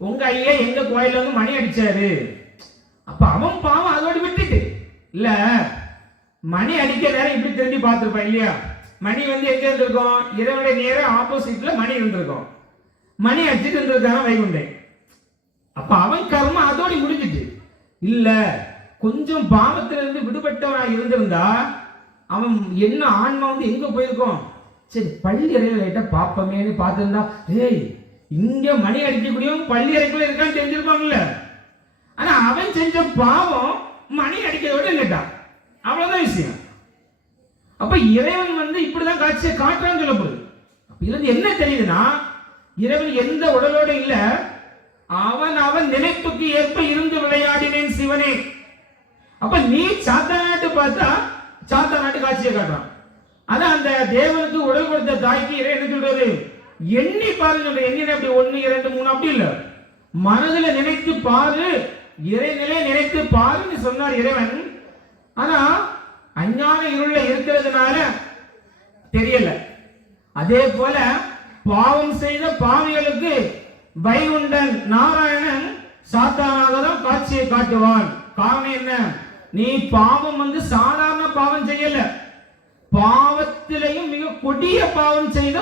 உங்க ஐயா எங்க கோயில வந்து மணி அடிச்சாரு? அப்ப அவன் பாவம் அதோடு விட்டுட்டு. இல்ல மணி அடிக்க நேரம் இப்படி திரும்பி பார்த்துருப்பான் இல்லையா? மணி வந்து எங்க இருந்திருக்கும்? இரவுடைய நேரம் ஆப்போசிட்ல மணி இருந்திருக்கும். மணி அடிச்சுட்டு இருந்திருக்கான வைகுண்டேன் அப்ப அவன் கர்மம் அதோடு முடிஞ்சிட்டு. இல்ல கொஞ்சம் பாவத்திலிருந்து விடுபட்டவனா இருந்திருந்தா அவன் என்ன ஆன்மா வந்து எங்க போயிருக்கோம்? சரி பள்ளி இறைவன் லைட்டா பாப்பமேன்னு பார்த்திருந்தா ஏய் இங்க மணி அடிக்கக்கூடியவன் பள்ளி அறைக்குள்ள இருக்கான்னு தெரிஞ்சிருப்பாங்கல்ல. ஆனா அவன் செஞ்ச பாவம் மணி அடிக்கிறதோட கேட்டான் அவ்வளவுதான் விஷயம். அப்ப இறைவன் வந்து இப்படிதான் காட்சியை காட்டுறான்னு சொல்லப்படுது. இதுல இருந்து என்ன தெரியுதுன்னா இறைவன் எந்த உடலோட இல்ல அவன் அவன் நினைப்புக்கு ஏற்ப இருந்து விளையாடினேன் சிவனே. அப்ப நீ சாத்தா நாட்டு பார்த்தா சாத்தா நாட்டு காட்சியை காட்டுறான். அதான் அந்த தேவனுக்கு உடல் கொடுத்த தாய்க்கு இறை என்ன சொல்றது எண்ணி பாரு சொல்ற எண்ணின அப்படி ஒண்ணு இரண்டு மூணு அப்படி இல்ல. மனதுல நினைத்து பாரு. இறைநிலை நினைத்து பாருன்னு சொன்னார் இறைவன். ஆனா அஞ்ஞான இருள இருக்கிறதுனால தெரியல. அதே போல பாவம் செய்த பாவிகளுக்கு வைகுண்டன் நாராயணன் சாத்தானாக தான் காட்சியை காட்டுவான். காரணம் என்ன? நீ பாவம் வந்து சாதாரண பாவம் செய்யல. பாவத்திலையும் மிக கொடிய பாவம் செய்த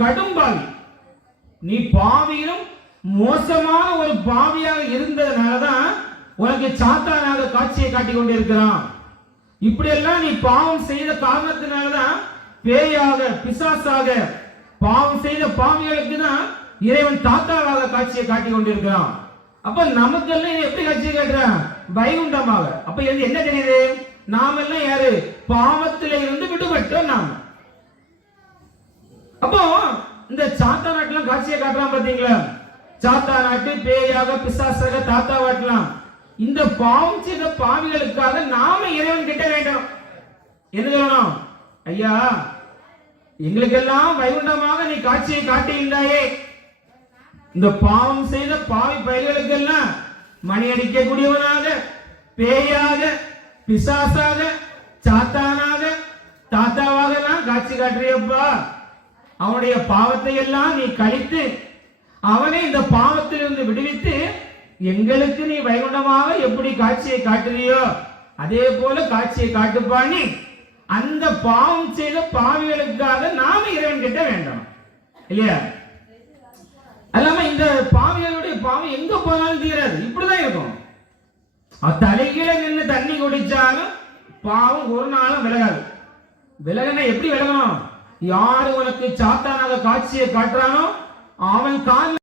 கடும் பாவி நீ பாவியிலும் மோசமான ஒரு பாவியாக இருந்ததுனாலதான் உனக்கு சாத்தானாக காட்சியை காட்டி கொண்டிருக்கிறான். இப்படியெல்லாம் நீ பாவம் செய்த காரணத்தினாலதான் பேயாக பிசாசாக பாவம் செய்த பாவிகளுக்கு தான் இறைவன் தாத்தாவாக காட்சியை காட்டிக் கொண்டிருக்கிறான். அப்ப நமக்கெல்லாம் இது எப்படி காட்சியை காட்டுறான் வைகுண்டமாக. அப்ப என்ன தெரியுது? நாமெல்லாம் யாரு? பாவத்தில் இருந்து விடுபட்டோம் நாம அப்போ இந்த சாத்தா காட்சியை காட்டுறான் பாத்தீங்களா? சாத்தா நாட்டு பேயாக பிசாசாக தாத்தா வாட்டலாம். இந்த பாவம் செய்த பாவிகளுக்காக நாம இறைவன் கிட்ட வேண்டும் என்ன சொல்லணும்? ஐயா எங்களுக்கெல்லாம் வைகுண்டமாக நீ காட்சியை காட்டியிருந்தாயே. இந்த பாவம் செய்த பாவி பயல்களுக்கெல்லாம் மணி அடிக்கக்கூடியவனாக பேயாக பிசாசாக சாத்தானாக தாத்தாவாக எல்லாம் காட்சி காட்டுறியப்பா. அவனுடைய பாவத்தை எல்லாம் நீ கழித்து அவனை இந்த பாவத்திலிருந்து விடுவித்து எங்களுக்கு நீ வைகுண்டமாக எப்படி காட்சியை காட்டுறியோ அதே போல காட்சியை காட்டுப்பாணி அந்த பாவம் செய்த பாவிகளுக்காக நாம இறைவன் கிட்ட வேண்டாம் இல்லையா? அல்லாம இந்த பாவிகளுடைய பாவம் எங்க போனாலும் தீராது. இப்படிதான் இருக்கும். தலைகீழ நின்று தண்ணி குடிச்சாலும் பாவம் ஒரு நாளும் விலகாது. விலகனா எப்படி விலகணும்? யாரு உனக்கு சாத்தானாக காட்சியை காட்டுறானோ அவன் கால்